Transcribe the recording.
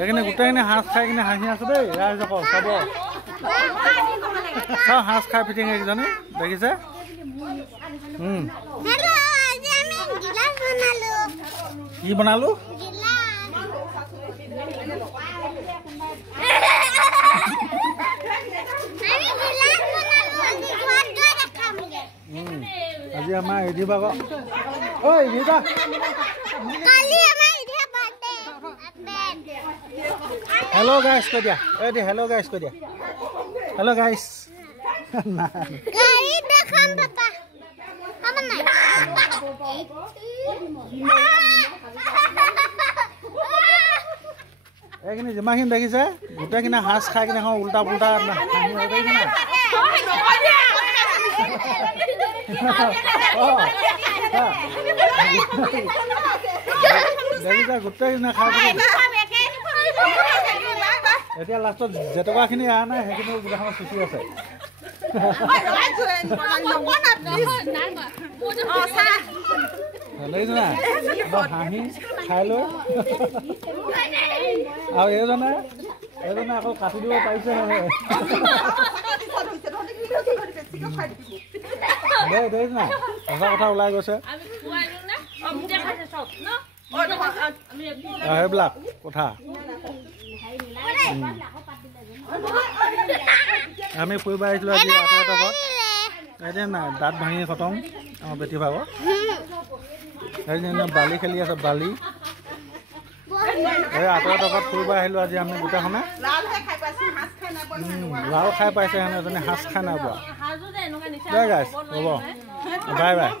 এইখিনি গোটেইখিনি সাজ খাই কিনে হাঁহি আছো দেই ৰাইজসকল চাব সাজ খাই পিটিং এইকেইজনী দেখিছে কি বনালো আজি আমাৰ এডি বাগ ঐ এডিবা हेलो गाइस को दिया ए हेलो गाइस को दिया हेलो गाइस गाड़ी देखाम पापा हम नहीं एकनी जमाखिन देखिसे गुटेकिना हास खाइ किना उल्टा पुल्टा हानि हो गई ना देखिसे गुटेकिना खाइ এতিয়া লাষ্টত যেটকাখিনি আহা নাই সেইখিনি গোটেইখন চুচি আছে হাঁহি খাই লৈ আৰু এইজনে আকৌ কাটি দিব পাৰিছে দেই না সঁচা কথা ওলাই গৈছে সেইবিলাক কথা আমি ফুৰিব আহিছিলোঁ আজি আঁতৰত এতিয়া নাই দাঁত ভাঙি খতম আমাৰ বেটি ভাগৰ বালি খেলি আছে বালি এই আঁতৰত ফুৰিব আহিলোঁ আজি আমি গোটেইখনে লাও খাই পাইছে হেনে এজনী সাজ খাই নাই পোৱা দে গাইছ হ'ব বাই বাই